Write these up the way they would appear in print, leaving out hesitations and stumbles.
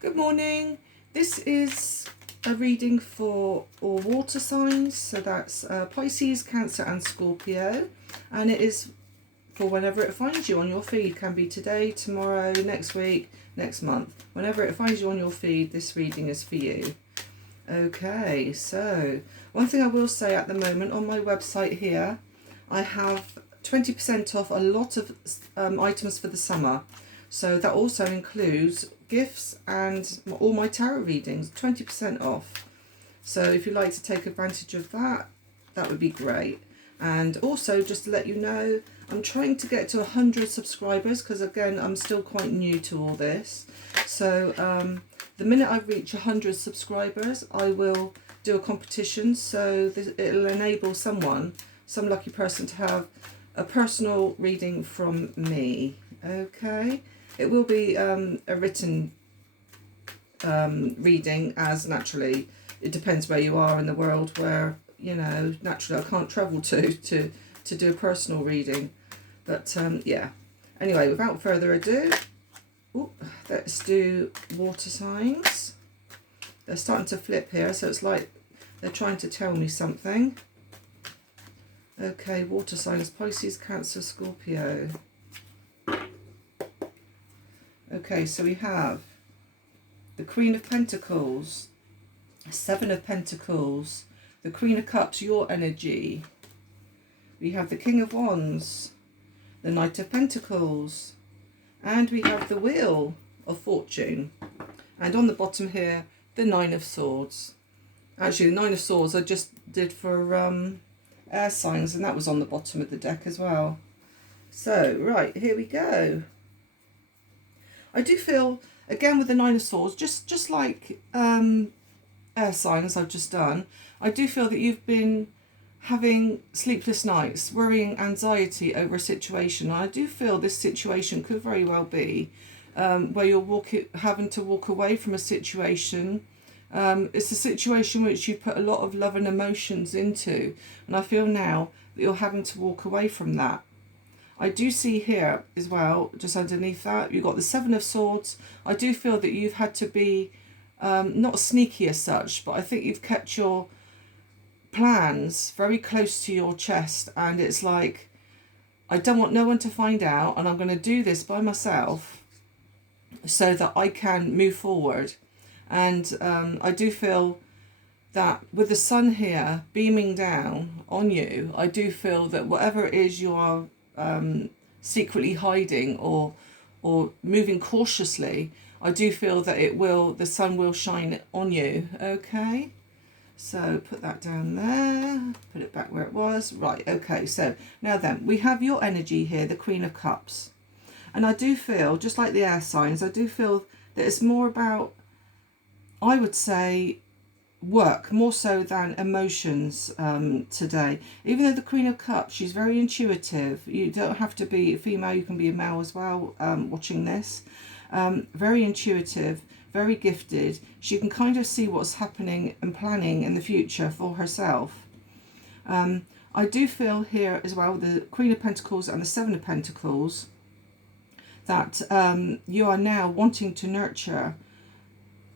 Good morning. This is a reading for all water signs. So that's Pisces, Cancer and Scorpio. And it is for whenever it finds you on your feed. Can be today, tomorrow, next week, next month. Whenever it finds you on your feed, this reading is for you. Okay, so one thing I will say at the moment on my website here, I have 20% off a lot of items for the summer. So that also includes gifts and all my tarot readings, 20% off. So if you'd like to take advantage of that, that would be great. And also, just to let you know, I'm trying to get to 100 subscribers because, again, I'm still quite new to all this. So the minute I reach 100 subscribers, I will do a competition. So it'll enable someone, some lucky person, to have a personal reading from me. Okay. It will be a written reading, as naturally it depends where you are in the world, where, you know, naturally I can't travel to do a personal reading. But yeah, anyway, without further ado, let's do water signs. They're starting to flip here, so it's like they're trying to tell me something. Okay, water signs, Pisces, Cancer, Scorpio. Okay, so we have the Queen of Pentacles, Seven of Pentacles, the Queen of Cups, your energy. We have the King of Wands, the Knight of Pentacles, and we have the Wheel of Fortune. And on the bottom here, the Nine of Swords. Actually, the Nine of Swords I just did for air signs, and that was on the bottom of the deck as well. So, right, here we go. I do feel, again with the Nine of Swords, just like air signs I've just done, I do feel that you've been having sleepless nights, worrying, anxiety over a situation. I do feel this situation could very well be where you're having to walk away from a situation. It's a situation which you put a lot of love and emotions into, and I feel now that you're having to walk away from that. I do see here as well, just underneath that, you've got the Seven of Swords. I do feel that you've had to be not sneaky as such, but I think you've kept your plans very close to your chest, and it's like, I don't want no one to find out, and I'm going to do this by myself so that I can move forward. And I do feel that with the sun here beaming down on you, I do feel that whatever it is you are secretly hiding or moving cautiously, I do feel that the sun will shine on you. Okay, so put that down there, put it back where it was. Right, okay, so now then we have your energy here, the Queen of Cups, and I do feel, just like the air signs, I do feel that it's more about, I would say, work more so than emotions today. Even though the Queen of Cups, she's very intuitive. You don't have to be a female, you can be a male as well watching this. Very intuitive, very gifted. She can kind of see what's happening and planning in the future for herself. I do feel here as well, the Queen of Pentacles and the Seven of Pentacles, that you are now wanting to nurture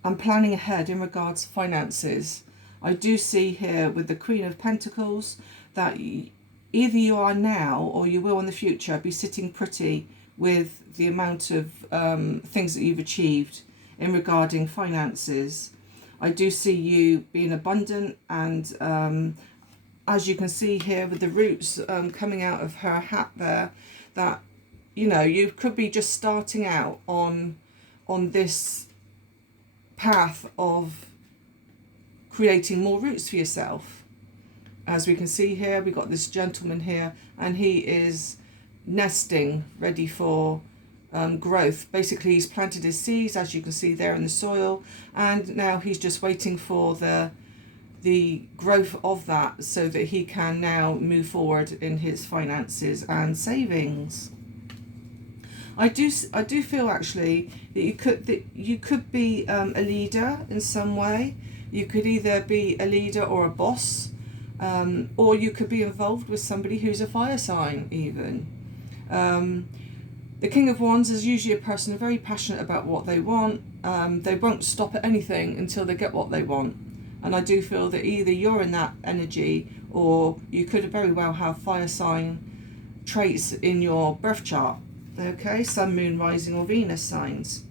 and planning ahead in regards to finances. I do see here with the Queen of Pentacles that either you are now or you will in the future be sitting pretty with the amount of things that you've achieved in regarding finances. I do see you being abundant, and as you can see here with the roots coming out of her hat there, that, you know, you could be just starting out on this path of creating more roots for yourself. As we can see here, we've got this gentleman here, and he is nesting, ready for growth. Basically, he's planted his seeds, as you can see there in the soil, and now he's just waiting for the growth of that so that he can now move forward in his finances and savings. I do feel actually that you could be a leader in some way. You could either be a leader or a boss, or you could be involved with somebody who's a fire sign even. The King of Wands is usually a person who's very passionate about what they want. They won't stop at anything until they get what they want. And I do feel that either you're in that energy, or you could very well have fire sign traits in your birth chart. Okay, Sun, Moon, Rising or Venus signs.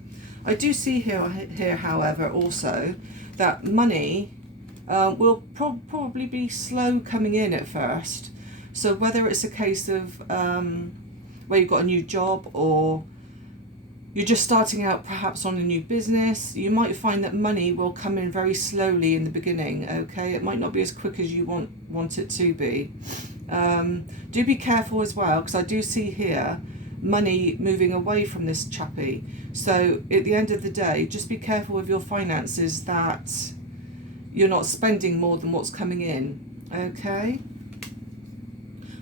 I do see here, however, also that money will probably be slow coming in at first. So whether it's a case of where you've got a new job, or you're just starting out perhaps on a new business, you might find that money will come in very slowly in the beginning. Okay, it might not be as quick as you want it to be. Do be careful as well, because I do see here money moving away from this chappie. So at the end of the day, just be careful with your finances, that you're not spending more than what's coming in. Okay,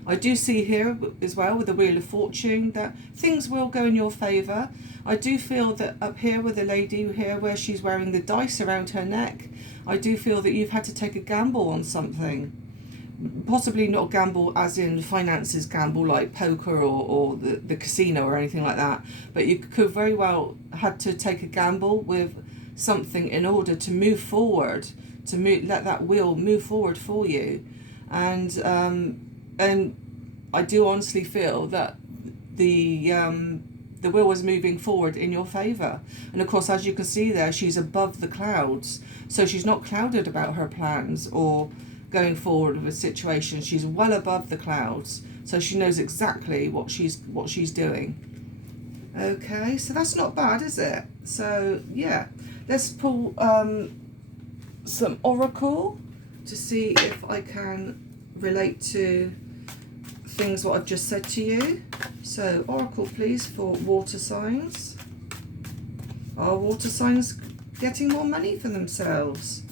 I do see here as well with the Wheel of Fortune that things will go in your favour. I do feel that up here with the lady here where she's wearing the dice around her neck, I do feel that you've had to take a gamble on something. Possibly not gamble as in finances gamble like poker or the casino or anything like that, but you could very well had to take a gamble with something in order to move forward, to let that wheel move forward for you. And I do honestly feel that the wheel was moving forward in your favour. And of course, as you can see there, she's above the clouds, so she's not clouded about her plans or going forward with a situation. She's well above the clouds, so she knows exactly what she's doing. Okay, so that's not bad, is it? So yeah, let's pull some oracle to see if I can relate to things what I've just said to you. So oracle please for water signs. Are water signs getting more money for themselves?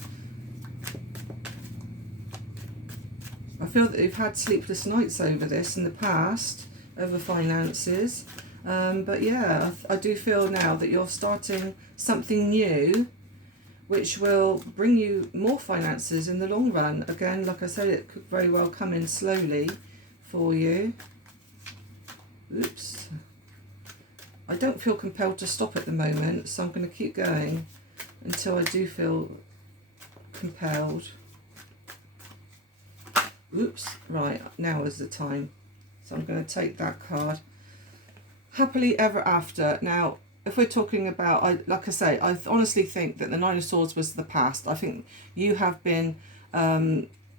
I feel that you've had sleepless nights over this in the past, over finances. But yeah, I do feel now that you're starting something new, which will bring you more finances in the long run. Again, like I said, it could very well come in slowly for you. Oops. I don't feel compelled to stop at the moment, so I'm going to keep going until I do feel compelled. Oops, right, now is the time. So I'm going to take that card. Happily ever after. Now, if we're talking about, like I say, I honestly think that the Nine of Swords was the past. I think you have been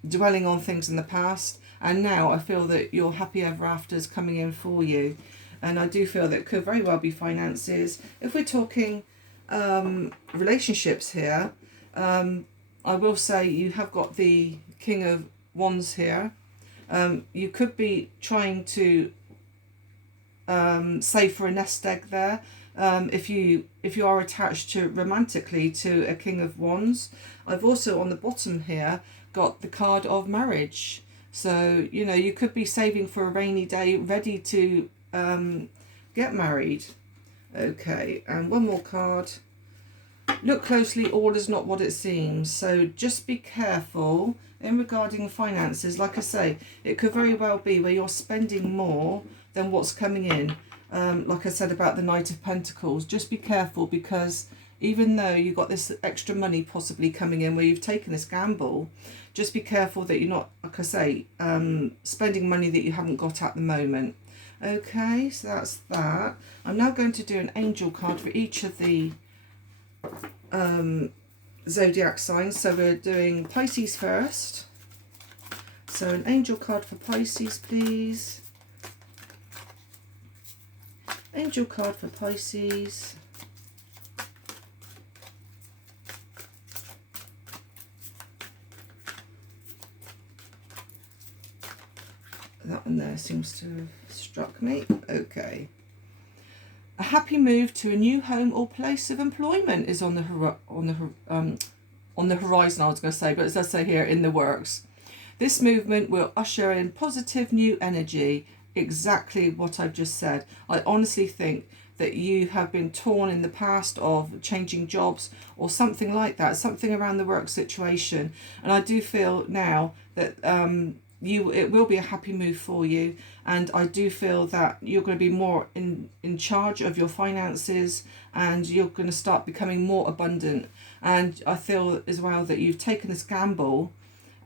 dwelling on things in the past, and now I feel that your happy ever after is coming in for you. And I do feel that it could very well be finances. If we're talking relationships here, I will say you have got the King of Wands here. You could be trying to save for a nest egg there. If you are attached to romantically to a King of Wands. I've also on the bottom here got the card of marriage. So you know, you could be saving for a rainy day, ready to get married. Okay, and one more card. Look closely, all is not what it seems. So just be careful in regarding finances. Like I say, it could very well be where you're spending more than what's coming in. Like I said about the Knight of Pentacles, just be careful, because even though you've got this extra money possibly coming in where you've taken this gamble, just be careful that you're not, like I say, spending money that you haven't got at the moment. Okay, so that's that. I'm now going to do an angel card for each of the zodiac signs. So we're doing Pisces first. So an angel card for Pisces, please. Angel card for Pisces. That one there seems to have struck me. Okay. A happy move to a new home or place of employment is on the horizon, I was going to say, but as I say here, in the works. This movement will usher in positive new energy. Exactly what I've just said. I honestly think that you have been torn in the past of changing jobs or something like that, something around the work situation. And I do feel now that it will be a happy move for you, and I do feel that you're going to be more in charge of your finances, and you're going to start becoming more abundant. And I feel as well that you've taken this gamble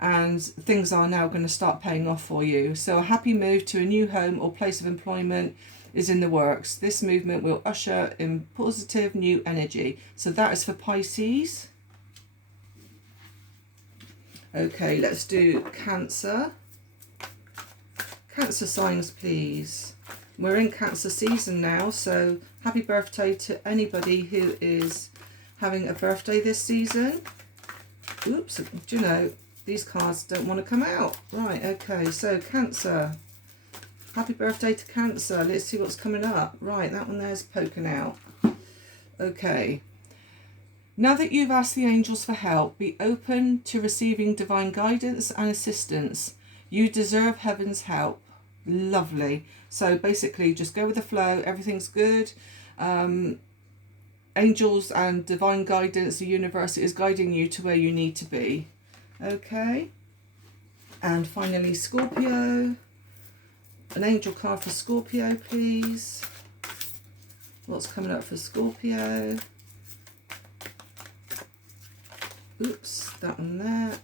and things are now going to start paying off for you. So a happy move to a new home or place of employment is in the works. This movement will usher in positive new energy. So that is for Pisces. Okay, let's do Cancer. Cancer signs, please. We're in Cancer season now, so happy birthday to anybody who is having a birthday this season. Oops, do you know, these cards don't want to come out. Right, okay, so Cancer. Happy birthday to Cancer. Let's see what's coming up. Right, that one there's poking out. Okay. Now that you've asked the angels for help, be open to receiving divine guidance and assistance. You deserve heaven's help. Lovely. So basically, just go with the flow. Everything's good. Angels and divine guidance, the universe is guiding you to where you need to be. Okay. And finally, Scorpio. An angel card for Scorpio, please. What's coming up for Scorpio? Oops, that one there.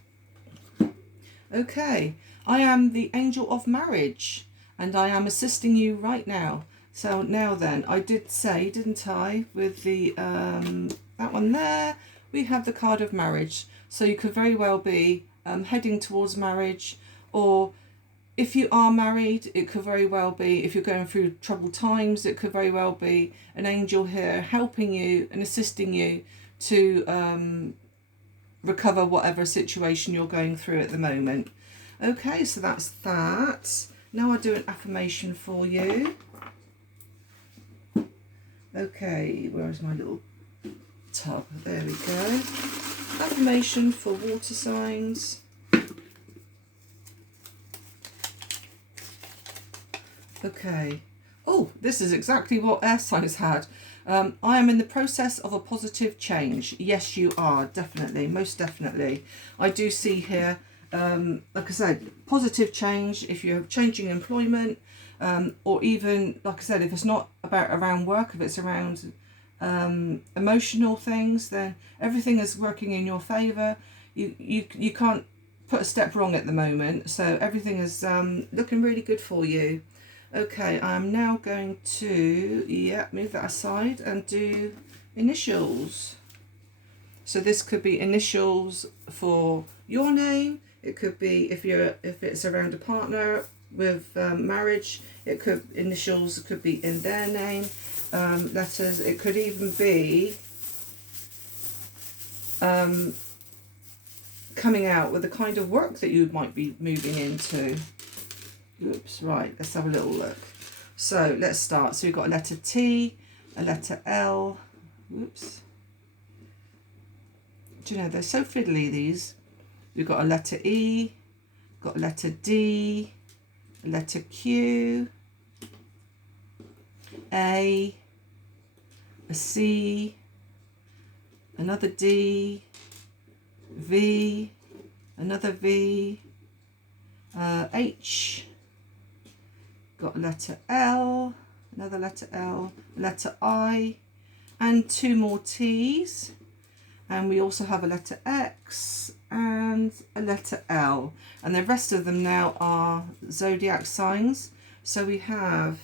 Okay, I am the angel of marriage, and I am assisting you right now. So now then, I did say, didn't I, with the that one there, we have the card of marriage. So you could very well be heading towards marriage, or if you are married, it could very well be, if you're going through troubled times, it could very well be an angel here helping you and assisting you to recover whatever situation you're going through at the moment. Okay, so that's that. Now I'll do an affirmation for you. Okay, where is my little tub? There we go. Affirmation for water signs. Okay. Oh, this is exactly what air signs had. I am in the process of a positive change. Yes, you are. Definitely. Most definitely. I do see here, like I said, positive change if you're changing employment, or even, like I said, if it's not around work, if it's around emotional things, then everything is working in your favour. You can't put a step wrong at the moment. So everything is looking really good for you. Okay, I'm now going to, move that aside and do initials. So this could be initials for your name. It could be if it's around a partner with marriage. It could initials could be in their name. Letters. It could even be coming out with the kind of work that you might be moving into. Oops, right, let's have a little look. So let's start. So we've got a letter T, a letter L. Oops. Do you know, they're so fiddly, these. We've got a letter E, got a letter D, a letter Q, A, C, another D, V, another V, H, got a letter L, another letter L, a letter I, and two more T's. And we also have a letter X and a letter L. And the rest of them now are zodiac signs. So we have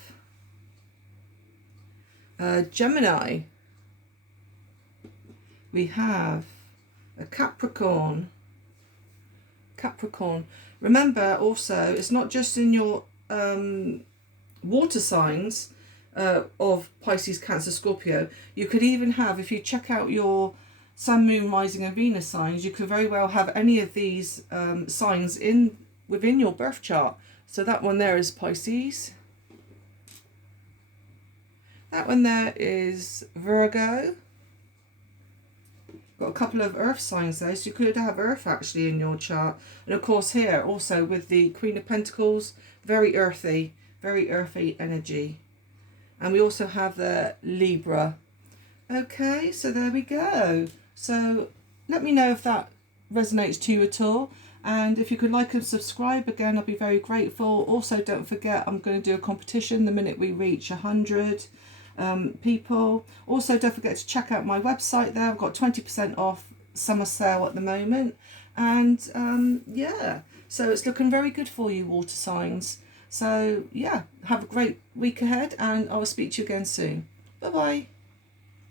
Gemini. We have a Capricorn. Remember also, it's not just in your water signs of Pisces, Cancer, Scorpio. You could even have, if you check out your Sun, Moon, Rising and Venus signs, you could very well have any of these signs within your birth chart. So that one there is Pisces. That one there is Virgo. Got a couple of earth signs there, so you could have earth actually in your chart. And of course here also with the Queen of Pentacles, very earthy energy. And we also have the Libra. Okay, so there we go. So let me know if that resonates to you at all. And if you could like and subscribe, again, I'll be very grateful. Also, don't forget, I'm going to do a competition the minute we reach 100 people. Also, don't forget to check out my website there. I've got 20% off summer sale at the moment. And yeah, so it's looking very good for you, water signs. So yeah, have a great week ahead, and I will speak to you again soon. Bye bye.